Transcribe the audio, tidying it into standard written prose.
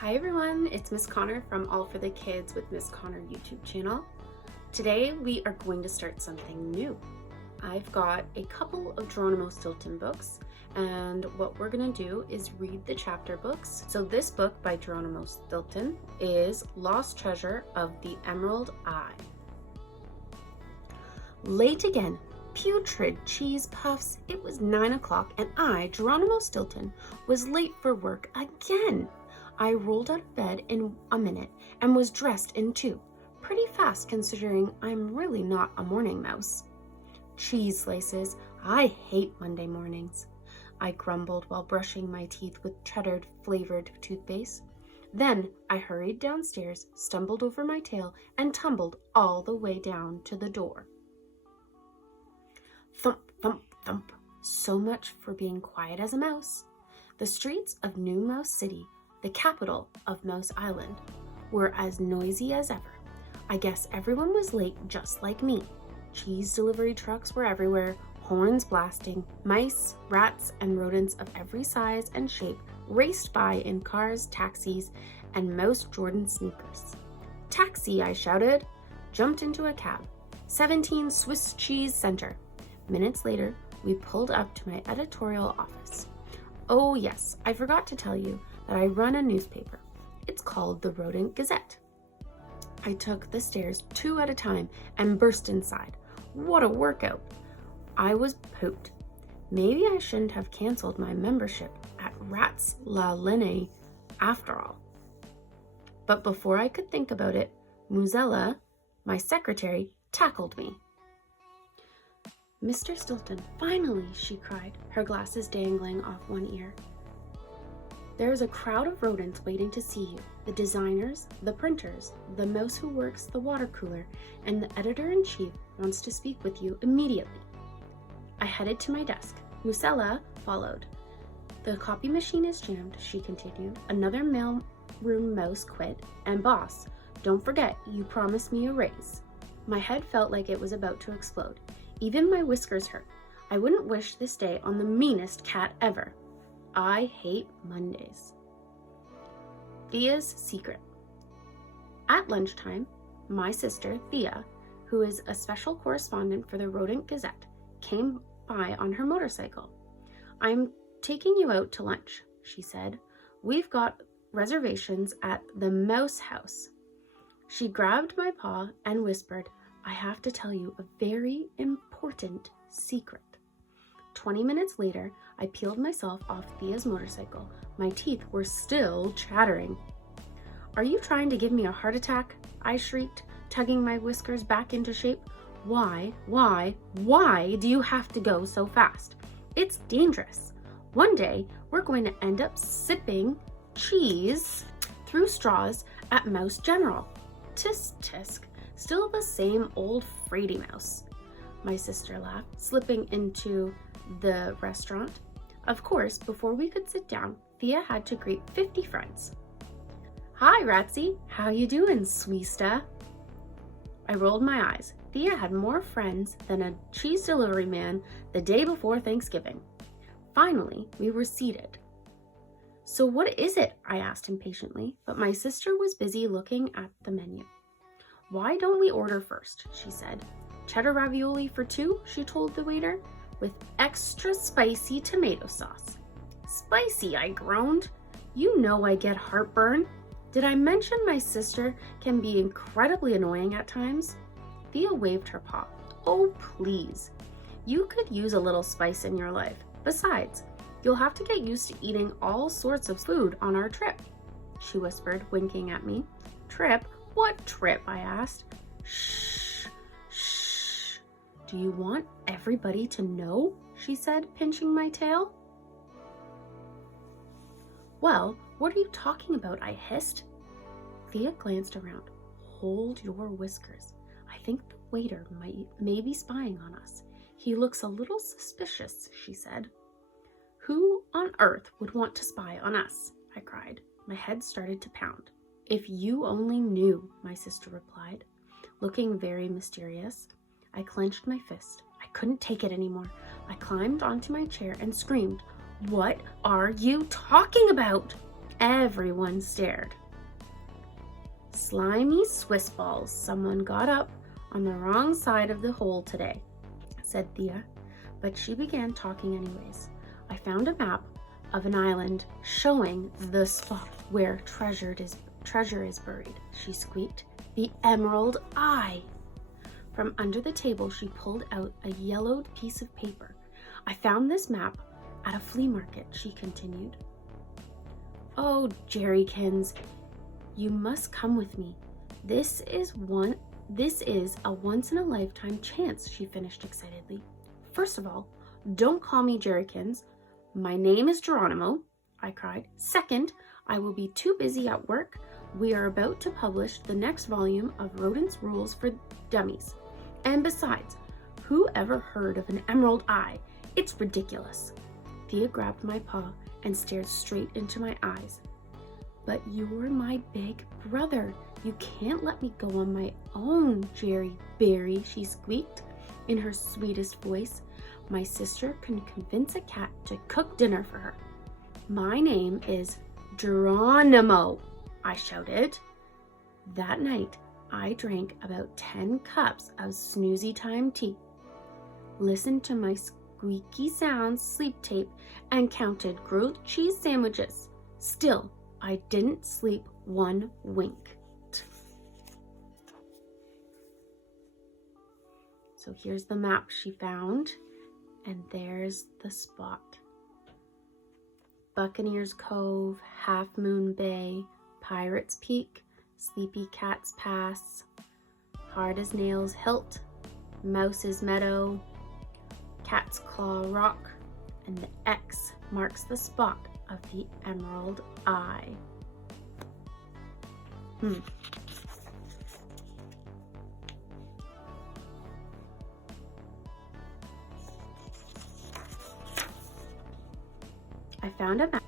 Hi everyone, it's Miss Connor from All for the Kids with Miss Connor YouTube channel. Today we are going to start something new. I've got a couple of Geronimo Stilton books, and what we're going to do is read the chapter books. So this book by Geronimo Stilton is Lost Treasure of the Emerald Eye. Late again. Putrid cheese puffs. It was 9 o'clock and I, Geronimo Stilton, was late for work again. I rolled out of bed in a minute and was dressed in 2. Pretty fast considering I'm really not a morning mouse. Cheese slices. I hate Monday mornings. I grumbled while brushing my teeth with cheddar flavored toothpaste. Then I hurried downstairs, stumbled over my tail, and tumbled all the way down to the door. Thump, thump, thump. So much for being quiet as a mouse. The streets of New Mouse City, the capital of Mouse Island, were as noisy as ever. I guess everyone was late just like me. Cheese delivery trucks were everywhere, horns blasting. Mice, rats, and rodents of every size and shape raced by in cars, taxis, and Mouse Jordan sneakers. "Taxi," I shouted, jumped into a cab. 17 Swiss Cheese Center. Minutes later, we pulled up to my editorial office. Oh yes, I forgot to tell you that I run a newspaper. It's called the Rodent Gazette. I took the stairs 2 at a time and burst inside. What a workout! I was pooped. Maybe I shouldn't have canceled my membership at Rats La Linne after all. But before I could think about it, Muzella, my secretary, tackled me. "Mr. Stilton, finally," she cried, her glasses dangling off one ear. "There is a crowd of rodents waiting to see you. The designers, the printers, the mouse who works the water cooler, and the editor-in-chief wants to speak with you immediately." I headed to my desk. Musella followed. "The copy machine is jammed," she continued. "Another mailroom mouse quit, and boss, don't forget you promised me a raise." My head felt like it was about to explode. Even my whiskers hurt. I wouldn't wish this day on the meanest cat ever. I hate Mondays. Thea's secret. At lunchtime, my sister, Thea, who is a special correspondent for the Rodent Gazette, came by on her motorcycle. "I'm taking you out to lunch," she said. "We've got reservations at the Mouse House." She grabbed my paw and whispered, "I have to tell you a very important secret." 20 minutes later, I peeled myself off Thea's motorcycle. My teeth were still chattering. "Are you trying to give me a heart attack?" I shrieked, tugging my whiskers back into shape. Why do you have to go so fast? It's dangerous. One day, we're going to end up sipping cheese through straws at Mouse General. Tisk, tisk. Still the same old fraidy mouse. My sister laughed, slipping into the restaurant. Of course, before we could sit down, Thea had to greet 50 friends. "Hi, Ratsy. How you doing, Sweesta?" I rolled my eyes. Thea had more friends than a cheese delivery man the day before Thanksgiving. Finally, we were seated. "So what is it?" I asked impatiently, but my sister was busy looking at the menu. "Why don't we order first?" she said. "Cheddar ravioli for 2, she told the waiter, "with extra spicy tomato sauce." "Spicy," I groaned. "You know I get heartburn. Did I mention my sister can be incredibly annoying at times?" Thea waved her paw. "Oh, please. You could use a little spice in your life. Besides, you'll have to get used to eating all sorts of food on our trip," she whispered, winking at me. "Trip? What trip?" I asked. "Shh, shh. Do you want everybody to know?" she said, pinching my tail. "Well, what are you talking about?" I hissed. Thea glanced around. "Hold your whiskers. I think the waiter may be spying on us. He looks a little suspicious," she said. "Who on earth would want to spy on us?" I cried. My head started to pound. "If you only knew," my sister replied, looking very mysterious. I clenched my fist. I couldn't take it anymore. I climbed onto my chair and screamed, "What are you talking about?" Everyone stared. "Slimy Swiss balls, someone got up on the wrong side of the hole today," said Thea, but she began talking anyways. "I found a map of an island showing the spot where treasure is buried," she squeaked. "The Emerald Eye." From under the table, she pulled out a yellowed piece of paper. "I found this map at a flea market," she continued. "Oh, Jerrykins, you must come with me. This is a once-in-a-lifetime chance," she finished excitedly. "First of all, don't call me Jerrykins. My name is Geronimo," I cried. "Second, I will be too busy at work. We are about to publish the next volume of Rodents Rules for Dummies. And besides, who ever heard of an emerald eye? It's ridiculous." Thea grabbed my paw and stared straight into my eyes. "But you're my big brother. You can't let me go on my own, Jerry Berry," she squeaked in her sweetest voice. "My sister can convince a cat to cook dinner for her." "My name is Geronimo," I shouted. That night, I drank about 10 cups of snoozy time tea, listened to my squeaky sounds sleep tape, and counted grilled cheese sandwiches. Still, I didn't sleep one wink. So here's the map she found, and there's the spot. Buccaneers Cove, Half Moon Bay, Pirates Peak, Sleepy Cat's Pass, Hard as Nails Hilt, Mouse's Meadow, Cat's Claw Rock, and the X marks the spot of the Emerald Eye. I found a map